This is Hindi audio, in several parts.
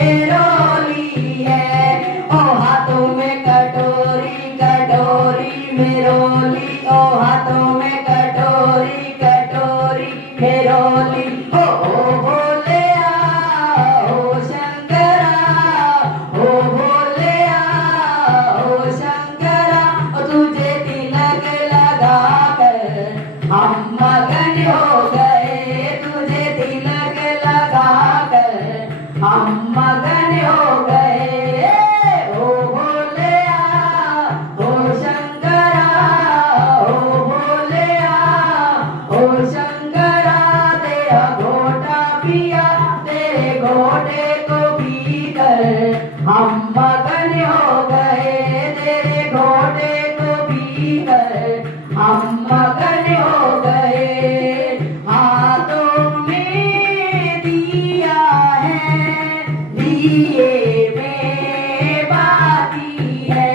रोली है। ओ हाथों में कटोरी कटोरी में रोली, ओ हाथों में कटोरी कटोरी में रोली। ओ भोले ओ शंकरा, ओ भोले ओ शंकरा, ओ तुझे तिलक लगा कर हम मगन हो गए, तुझे तिलक लगा कर हम मगन हो गए। ओ भोले ओ शंकरा, ओ भोले ओ शंकरा, तेरा घोटा पिया तेरे घोटे को पीकर हम मगन हो गए, तेरे घोटे को पीकर हम मगन हो गए। हाथों में दिया है, दिए में बाती है,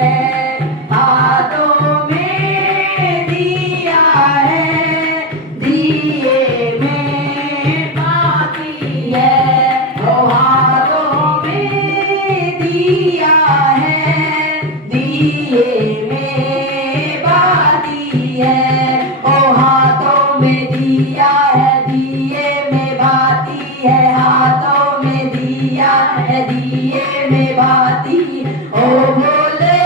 हाथों में दिया है, दिए में बाती है। ओ हाथों में दिया है, दिए में बाती है। ओ हाथों में दिया है, दिए में बाती है, हाथों में दिया है, दिए में बाती। ओ भोले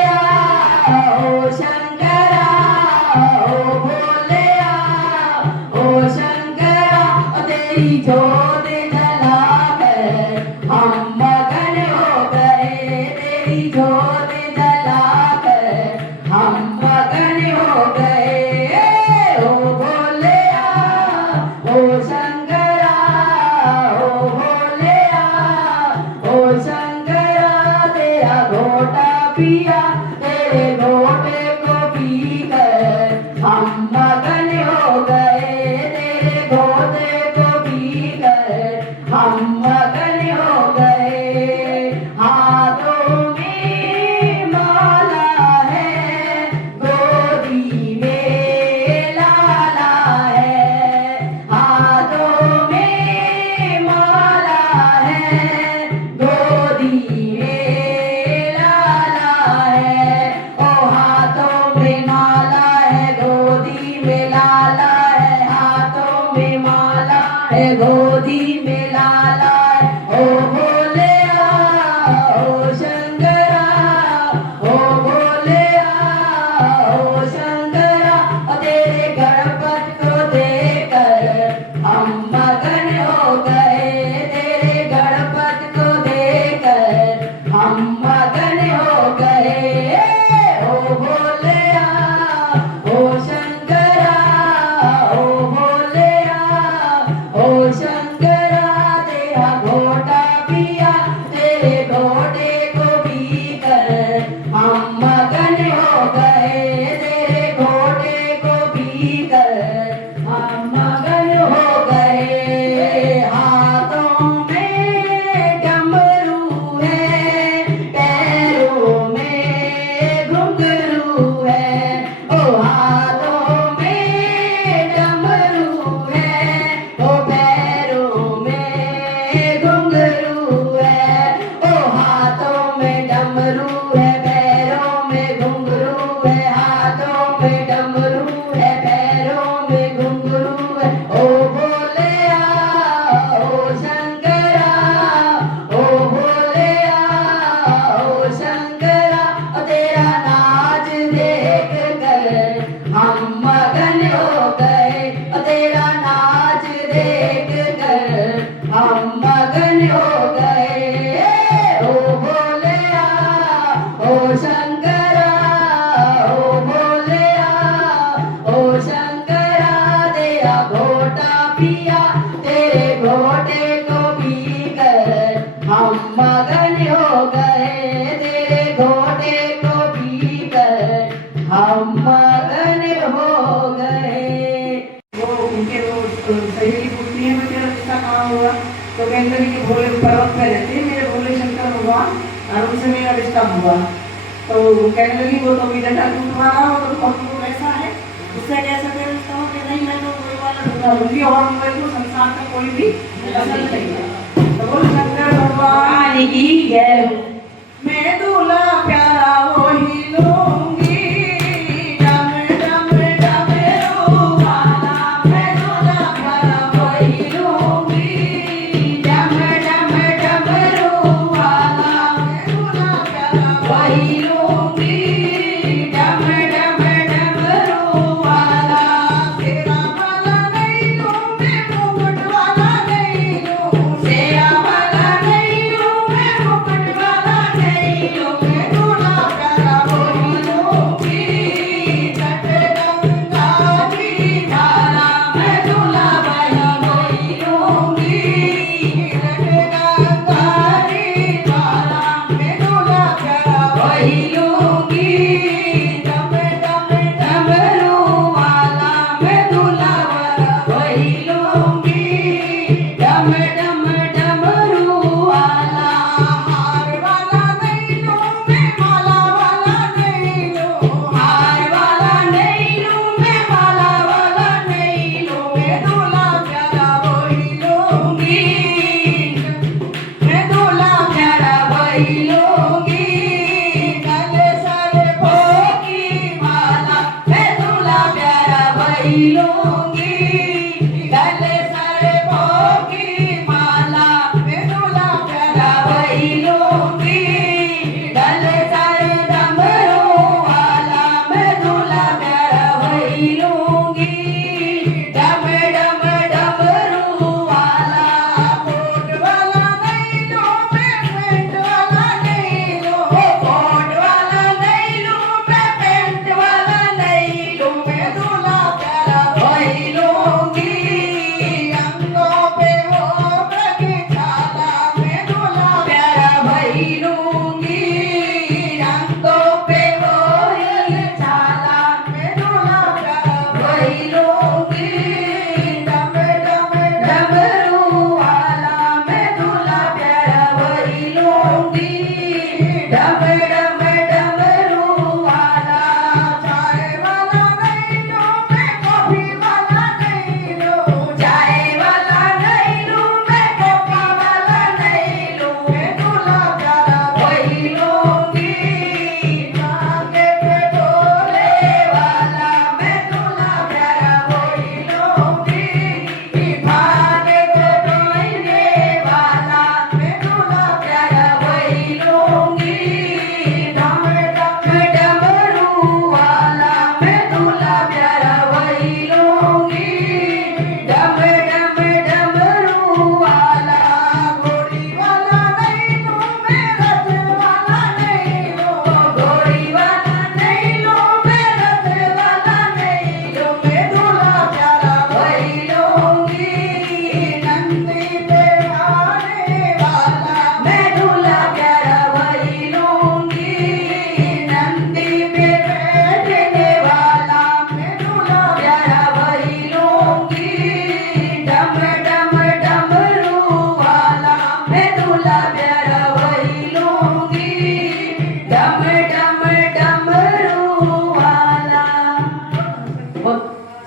ओ शंकरा, ओ भोले ओ शंकरा, तेरी जोत जला कर हम मगन हो गए, तेरी जोत जला कर हम मगन हो गए। ओ भोले ओ शंकरा, ओ भोले ओ शंकरा, तेरा घोटा पिया तेरे घोटे को पीकर हम मगन हो गए, तेरे घोटे को पीकर हम मगन हो गए। हाथों में माला है, गोदी में लाला है, हाथों में माला है, गोदी में लाला है। ओ हाथों में माला है, गोदी में लाला है, हाथों में माला है, गोदी में लाला है। ओ भोले ओ शंकरा, ओ भोले ओ शंकरा, तेरे गणपत को देकर हम मगन हो गए, तेरे गणपत को देकर हम मगन हो गए। ओ भोले ओ शंकरा, ओ भोले ओ शंकरा, तेरा घोटा पिया तेरे घोटे को पीकर हम मगन हो गए, तेरे घोटे को पीकर हम मगन हो गए। हाथों में डमरू है, पैरों में घुंघरू है। ओ हाथों में डमरू है, ओ पैरों में घुंघरू है। ओ हाथों में डमरू है, पैरों में घुंघरू है, हाथों में डमरू है, पैरों में घुंघरू है। ओ भोले ओ शंकरा, ओ भोले ओ शंकरा, तेरा नाच देख कर हम मगन हो गए, तेरा नाच देख कर हम मगन हो गए। ओ भोले ओ शंकरा, ओ भोले ओ शंकरा, तेरा घोटा पिया तेरे घोटे को पीकर हम मगन हो गए, तेरे घोटे को पीकर हम मगन हो गए। वो उनके वो सहेली पूछती है मेरा रिश्ता कहाँ हुआ, तो कहते हैं कि भोले पर्वत पे रहते हैं मेरे भोले शंकर भगवान, और उनसे मेरा रिश्ता हुआ। तो कहने लगी वो तो मेरा टाटू तुम्हारा हो तो तुम ऐसा है, उससे कैसे तेरा रिश्ता हो कि नहीं, मैं तो कोई वाला ढूंढा लूंगी और मेरे को संसार का कोई भी पसंद नहीं है। तो बोले शंकर भगवान की जय हो। मैं दूल्हा प्यारा वही लूंगी, डम डम डमरू वाला। मैं दूल्हा प्यारा वही लूंगी, डम डम डमरू वाला मैं दूल्हा प्यारा वही लूंगी, डम डम डमरू वाला। तेरा वाला नहीं लूं मैं, मुकुट वाला नहीं लूं। सेरा वाला नहीं लूं मैं, मुकुट वाला नहीं लूं। मैं दूल्हा प्यारा वही लूंगी, जट गंगा जी वाला मैं दूल्हा वाला वही लूंगी, जट गंगा जी वाला। मैं दूल्हा प्यारा वही लूंगी, डम डम डमरू वाला मैं दूल्हा वाला वही लूंगी, डम डम डमरू वाला। हार वाला नहीं लूं मैं, माला वाला नहीं लूं। हार वाला नहीं लूं मैं, माला वाला नहीं लूं। मैं दूल्हा प्यारा वही लूंगी, मैं दूल्हा प्यारा वही लूंगी, गले सर होगी माला मैं दूल्हा प्यारा वही लूंगी, गले सारे भोगी माला मैं दूल्हा प्यारा प्यारा वही लूंगी, गले सारे डमरू वाला मैं दूल्हा प्यारा वही लूंगी, डम डम डमरू वाला। कोट वाला नहीं लूं मैं, पेंट वाला नहीं लूं। कोट वाला नहीं लूं मैं, पेंट वाला नहीं लूं। मैं दूल्हा प्यारा वही लूंगी, अंगों पे हो प्रगटाला। मैं दूल्हा प्यारा वही लूंगी, रंगों पे वो ये छाला मैं दूल्हा प्यारा वही लूंगी, डम डम डमरू वाला मैं दूल्हा प्यारा वही लूंगी, डम डम डमरू वाला। चाय वाला नहीं लूं मैं, कॉफी वाला नहीं लूं। चाय वाला नहीं लूं मैं, कॉफी वाला नहीं लूं। मैं दूल्हा प्यारा वही लूंगी, मांगे पे डोले वाला मैं दूल्हा प्यारा वही लूंगी, भागे को डोलने वाला मैं दूल्हा प्यारा वही लूंगी, डम डम डमरू वाला मैं दूल्हा प्यारा वही लूंगी, डम डम डमरू वाला। घोड़ी वाला नहीं लूं मैं, रथ वाला नहीं लूं। घोड़ी वाला नहीं लूं मैं, रथ वाला नहीं लूं। मैं दूल्हा प्यारा वही लूंगी, नंदी पे आने वाला। मैं दूल्हा प्यारा वही लूंगी, नंदी पे बैठने वाला मैं दूल्हा प्यारा वही लूंगी, डम डम डमरू वाला मैं दूल्हा प्यारा वही लूंगी, डम डम डमरू वाला।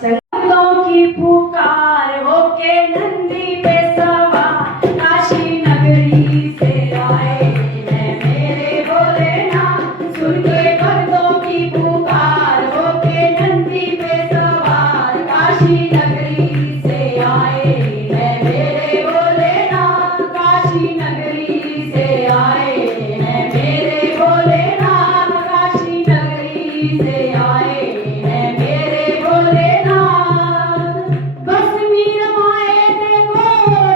संतों की पुकार होके नंदी पे सवार काशी नगरी से आए हैं मेरे भोलेनाथ। सुन के भक्तों की पुकार होके नंदी पे सवार काशी नगरी से आए हैं मेरे भोलेनाथ। काशी नगरी से आए हैं मेरे भोलेनाथ, काशी नगरी से आए हैं मेरे भोलेनाथ। बस मीर माए देखो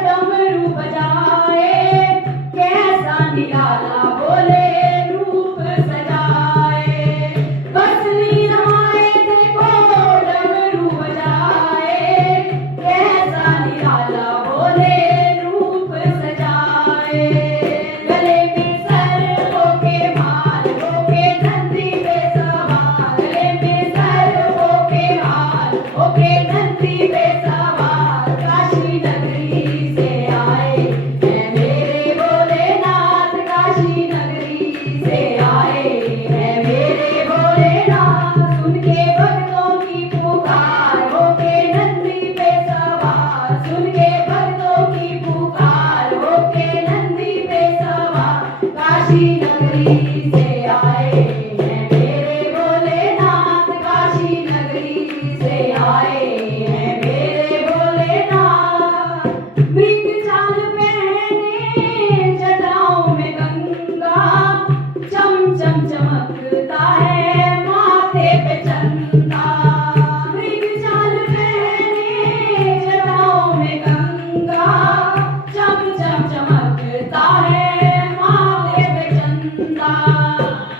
डमरू बजाए, कैसा निराला बोले रूप सजाए। बस मीर माए देखो डमरू बजाए, कैसा निराला बोले रूप सजाए। गले में सर होके हार होके नंदी पे सवार, गले में सर होके हार होके नंदी पे सवार काशी नगरी से आए हैं मेरे भोलेनाथ। काशी चमकता है माथे पे चंदा। मृग चाल पहने जटाओं में गंगा, चम चम चमकता है माथे पे चंदा।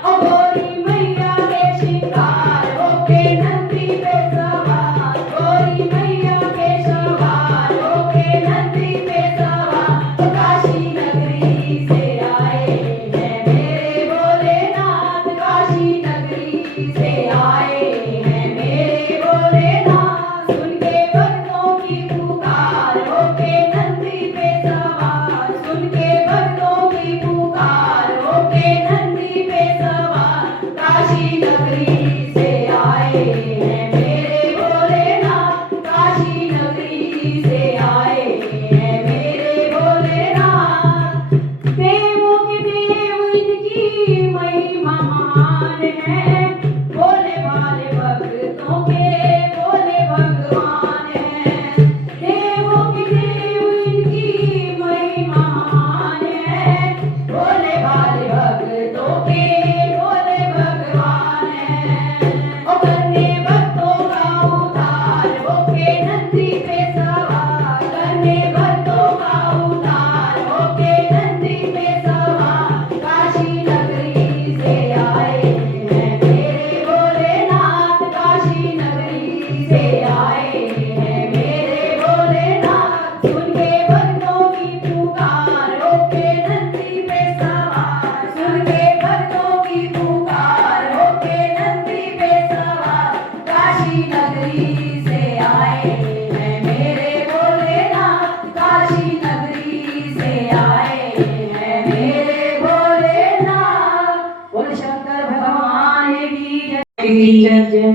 ओ गोरी मैया के श्रृंगार होके नंदी पे सवार, गोरी मैया के सवार होके नंदी पे सवार। काशी नगरी से आए हैं मेरे भोलेनाथ, काशी नगरी से आए हैं मेरे भोलेनाथ। सुन के भक्तों की पुकार होके नंदी पे सवार, सुन के भक्तों की पुकार होके नंदी पे सवार। काशी नगरी से आए हैं मेरे भोलेनाथ, काशी नगरी से आए हैं मेरे भोलेनाथ। देवों के देव इनकी महिमा महान है, भोले भाले भक्तों के भोले भगवान है। देवों के देव इनकी महिमा महान है, भोले भाले भक्तों के भोले भगवान है। ओ करने भक्तों का उद्धार होके नंदी पे सवार, करने भक्तों का उद्धार होके नंदी पे सवार। काशी नगरी से आए हैं मेरे भोलेनाथ, काशी नगरी से आए हैं मेरे भोलेनाथ। सुन के भक्तों की पुकार होके नंदी पे सवार, सुन के भक्तों की पुकार होके नंदी पे सवार। काशी नगरी से आए हैं मेरे भोलेनाथ, काशी नगरी से आए हैं मेरे भोलेनाथ। बोल शंकर भगवान की जय।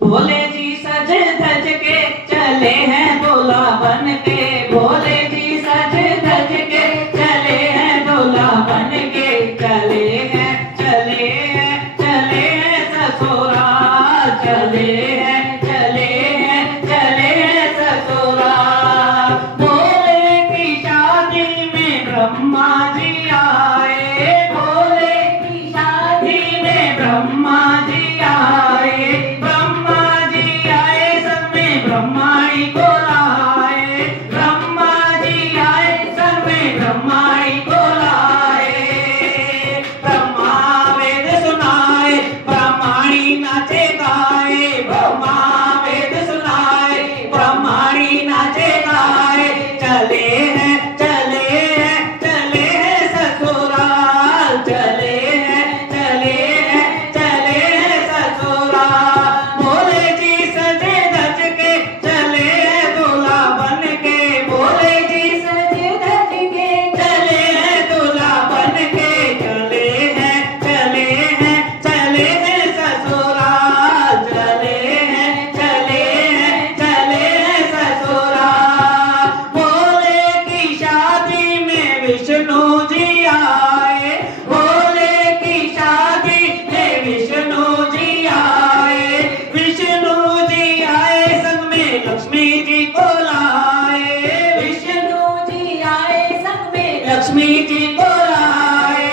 भोले जी सज धज के चले हैं भोला बन के, भोले जी सज धज के चले हैं भोला बन के। चले हैं चले हैं चले हैं ससुराल, चले हैं चले हैं चले हैं ससुराल। भोले की शादी में ब्रह्मा जी आए, भोले की शादी में ब्रह्मा जी आए। ब्रह्मा जी आए सब में ब्रह्माणी को लाए, ब्रह्मा जी आए सब में ब्रह्माणी को लाए। ब्रह्मा वेद सुनाए ब्रह्माणी नाचे गाए, ब्रह्मा वेद सुनाए ब्रह्माणी नाचे गाए। चले हैं चले हैं चले हैं ससुराल, चले हैं चले हैं चले हैं ससुराल। भोले जी सजे धज के चले हैं दूल्हा बन के, भोले जी सजे धज के चले हैं दूल्हा बन के। चले हैं चले हैं चले हैं ससुराल, चले हैं चले हैं चले हैं ससुराल। भोले की शादी में विष्णु जी आए, भोले की शादी में विष्णु जी आए। विष्णु जी आए संग में लक्ष्मी जी को लाए, विष्णु जी आए संग में लक्ष्मी जी को लाए।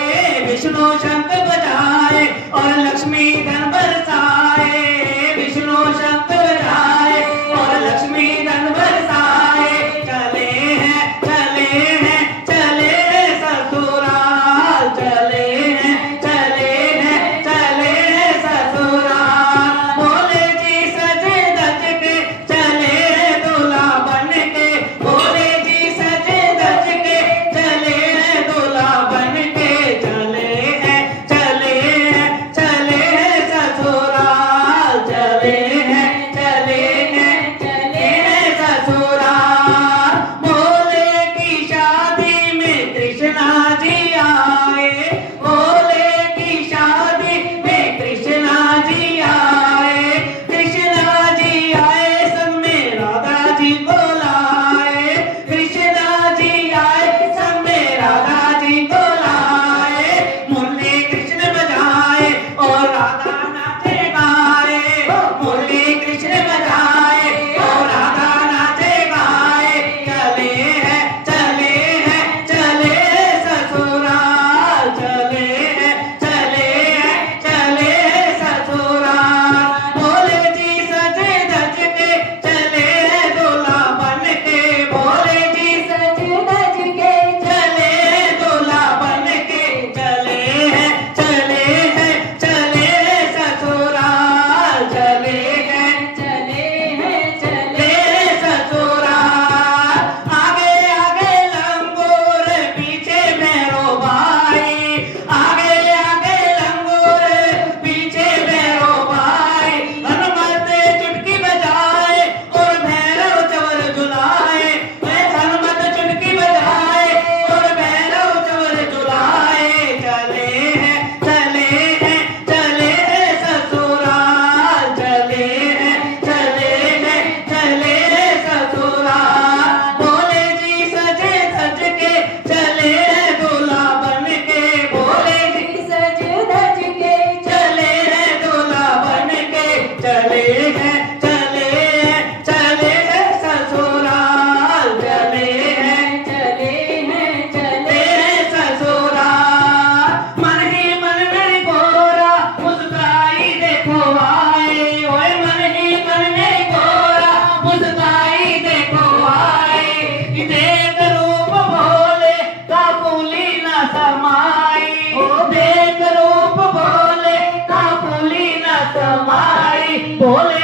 विष्णु शंख बजाए और लक्ष्मी धन बरसाए, विष्णु शंख बजाए और लक्ष्मी धन बरसाए। चले हैं चले हैं चले हैं ससुराल, चले हैं चले हैं चले हैं ससुराल। भोले जी सजे धज के चले हैं दूल्हा बन के, भोले जी सजे धज के चले हैं दूल्हा बन के। चले हैं चले हैं चले हैं भोले